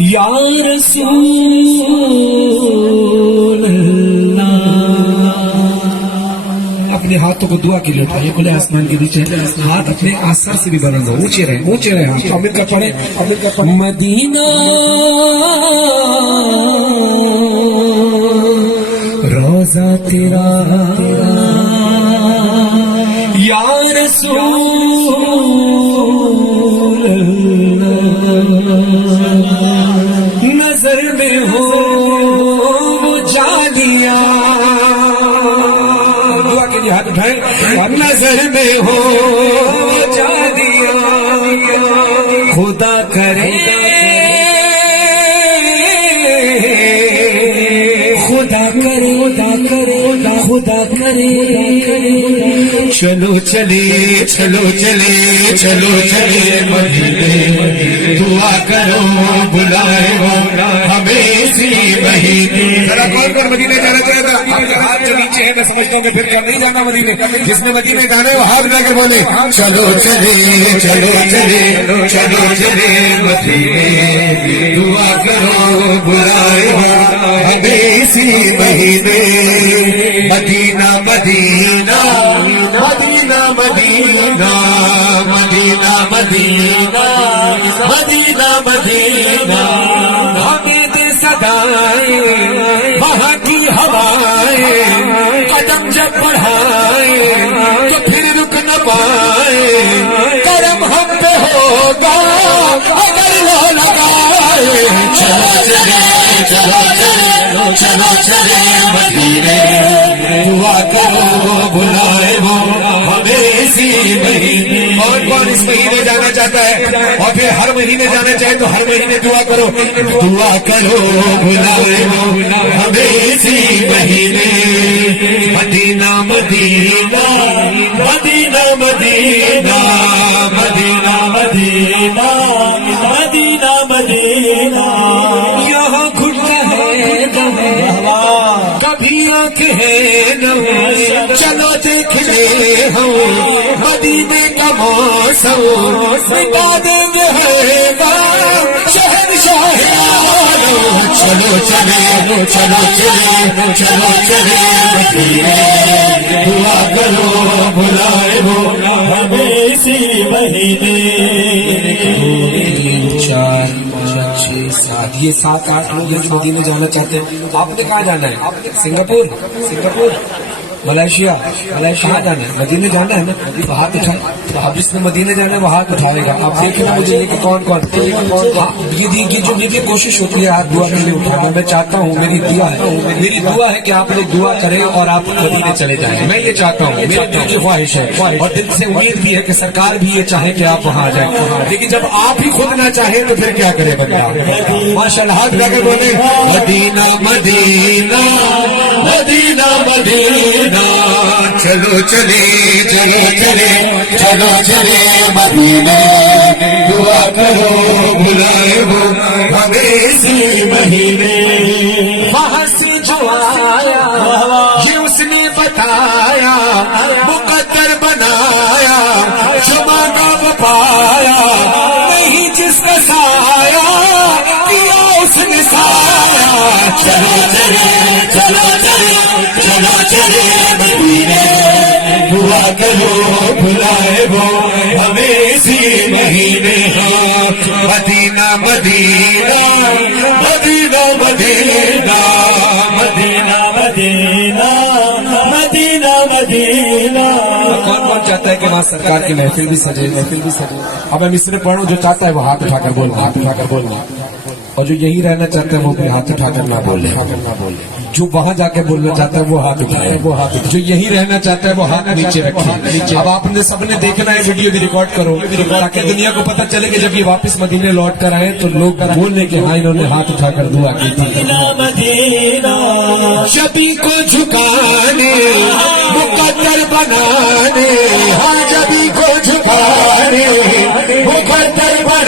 یا رسول اللہ، اپنے ہاتھوں کو دعا کے لیے اٹھائیے، کھلے آسمان کے نیچے ہاتھ اپنے آثار سے بھی بلند ہو، اونچے رہے ہاتھ، امیر کا پڑھے مدینہ روزہ تیرا یا رسول نظر میں ہو وہ جانیا، دعا کے لیے ہاتھ اٹھائے، نظر میں ہو وہ جانیا، خدا کرے خدا کرے خدا کرے چلو چلے چلو چلے چلو چلے مدینے، دعا کرو بلائے ہمیں اسی مہینے۔ ذرا کون کون مدینے جانا چاہے گا؟ ہاتھ جو نیچے ہے میں سمجھتا ہوں کہ پھر کون نہیں جانا مدینے، جس نے مدینے جانا ہے وہ ہاتھ اٹھا کر بولے چلو چلے چلو چلے چلو چلے مدینے، دعا کرو بلائے ہمیں اسی مہینے۔ مدینہ مدینہ مدینہ مدینہ مدینہ مدینہ مدینہ مدینہ، ہمیں دے صدائیں وہاں کی ہوائیں، قدم جب بڑھائے تو پھر رک نہ پائے، کرم ہم پہ ہوگا اگر وہ لگائے۔ چلو چلے چلو چلے چلو چلے مدینے، دعا کرو بلائے وہ ہمیں اسی مہینے۔ کون کون اس مہینے جانا چاہتا ہے اور پھر ہر مہینے جانا چاہے تو ہر مہینے دعا کرو، دعا کرو بلائے وہ ہمیں اسی مہینے۔ مدینہ مدینہ مدینہ مدینہ مدینہ مدینہ مدینہ مدینہ، یہاں کھلتا ہے کبھی آنکھ ہے نہ، چلو دیکھ لے ہم مدینے کا موسم، بتا دیں گے ہے شہنشاہ عالم۔ چلو چلے چلو چلے چلو چلے مدینے، دعا کرو بلائے وہ ہمیں اسی مہینے۔ 4 5 6 7 یہ 7 8 لوگ ہیں جو مدینے جانا چاہتے ہیں۔ آپ نے کہاں جانا ہے؟ سنگاپور ملائیشیا کہاں جانا ہے؟ مدینے جانا ہے نا، تو ہاتھ اٹھائیں۔ اب جس نے مدینے جانا ہے وہ ہاتھ اٹھائے گا۔ آپ دیکھیں مجھے یہ کہ کون کون یہ جو میری کوشش ہوتی ہے ہاتھ دعا کے لیے اٹھانا، میں چاہتا ہوں میری دعا ہے کہ آپ لوگ دعا کریں اور آپ مدینے چلے جائیں۔ میں یہ چاہتا ہوں، میری دل کی خواہش ہے اور دل سے امید بھی ہے کہ سرکار بھی یہ چاہے کہ آپ وہاں جائیں، لیکن جب آپ ہی خود نہ چاہیں تو پھر کیا کرے بندہ؟ ماشاء اللہ ہاتھ لگا کے بولے مدینہ مدینہ مدینہ مدینہ، چلو چلے چلو چلے چلو چلے مدینے، دعا کرو بلائے وہ ہمیں اسی مہینے۔ وہاں سے جو آیا یہ اس نے بتایا، مقدر بنایا جو مانگا وہ پایا، نہیں جس کا سایہ کیا اس نے سایہ۔ چلو چلے چلو چلے چلو چلے مدینے، دعا کرو بلائے وہ ہمیں اسی مہینے۔ مدینہ مدینہ مدینہ مدینہ مدینہ مدینہ مدینہ مدینہ۔ کون کون چاہتا ہے کہ وہاں سرکار کی محفل بھی سجے؟ اب میں مصرے پڑھوں، جو چاہتا ہے وہ ہاتھ اٹھا کر بولنا، اور جو یہی رہنا چاہتا ہے وہ بھی ہاتھ اٹھا کر نہ بولے، جو وہاں جا کے بولنا چاہتا ہے وہ ہاتھ اٹھائے، جو یہی رہنا چاہتا ہے وہ ہاتھ نیچے رکھے۔ اب آپ نے سب نے دیکھنا ہے، ویڈیو بھی ریکارڈ کرو تاکہ دنیا کو پتہ چلے کہ جب یہ واپس مدینے لوٹ کر آئے تو لوگ بول لیں کہ ہاں انہوں نے ہاتھ اٹھا کر دعا کی تھی۔ شبی کو جھکانے مقدر بنانے، ہاں جبی کو جھکانے مقدر بنانے،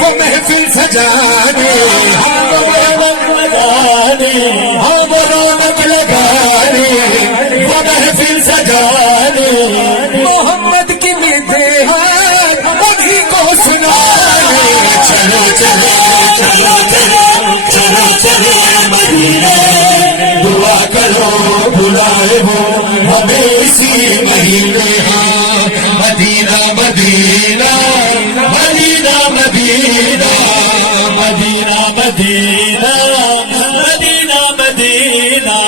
وہ محفل سجانے ہاں وہ رونق لگانے وہ محفل سجانے محمد کی مدحت انہیں کو سنانے چلو چلے چلو چلے چلو چلے مدینے دعا کرو بلائے ہو ہمیں اسی مہینے ہاں مدینہ مدینہ مدینہ مدینہ مدینہ مدینہ مدینہ مدینہ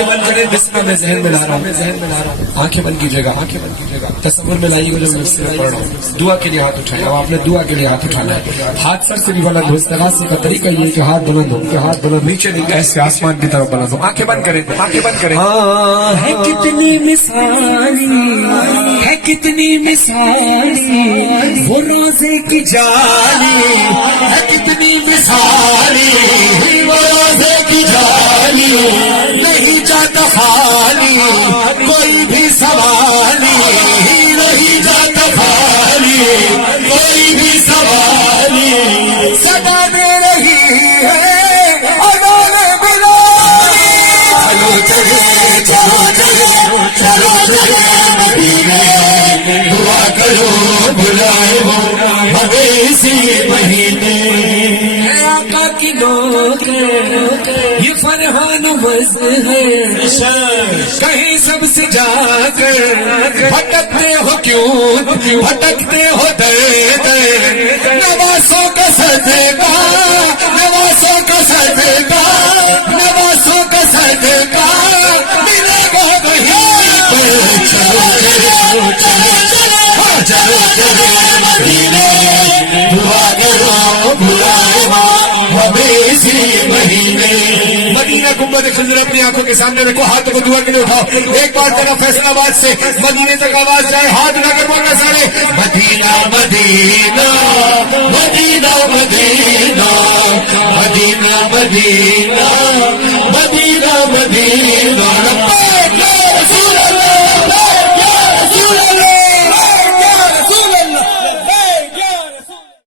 آنکھیں بند کریں بسم اللہ میں ذہن میں لا رہا ہوں آنکھیں بند کیجیے گا تصور میں لائیے گا جو میں سے پڑھ رہا ہوں دعا کے لیے ہاتھ اٹھائیں اب آپ نے دعا کے لیے ہاتھ اٹھانا ہے ہاتھ سر سے بھی بلند ہو استغاثے کا طریقہ یہ ہے کہ ہاتھ بلند ہو کہ ہاتھ بلند نیچے نہیں ایسے آسمان کی طرف بلند ہو آنکھیں بند کریں ہے کتنی مثالی ہے کتنی مثالی وہ روزے کی جالی ہے کتنی مثالی وہ روزے کی جالی نہیں جاتا خالی کوئی بھی سوالی نہیں جاتا خالی کوئی بھی سوالی صدا دے رہی ہے اذان بلالی چلو چلے چلو چلے چلو چلے مدینے دعا کرو بلائے ہو ہمیں اسی مہینے آقا کی نوکر یہ فرحان وز ہے کہیں سب سے جا کر بھٹکتے ہو کیوں بھٹکتے ہو در نواسوں کا صدقہ نواسوں کا صدقہ نواسوں کا صدقہ ملے گا وہیں پر چلو چلو چلو چلو چلے مدینے دعا کرو بلائے ہمیں اسی مہینے مدینہ گنبد خضر اپنی آنکھوں کے سامنے رکھو ہاتھ کو دعا کے لیے اٹھاؤ ایک بار ذرا فیصل آباد سے مدینے تک آواز جائے ہاتھ نہ کر بولنا سارے مدینہ مدینہ مدینہ مدینہ مدینہ مدینہ مدینہ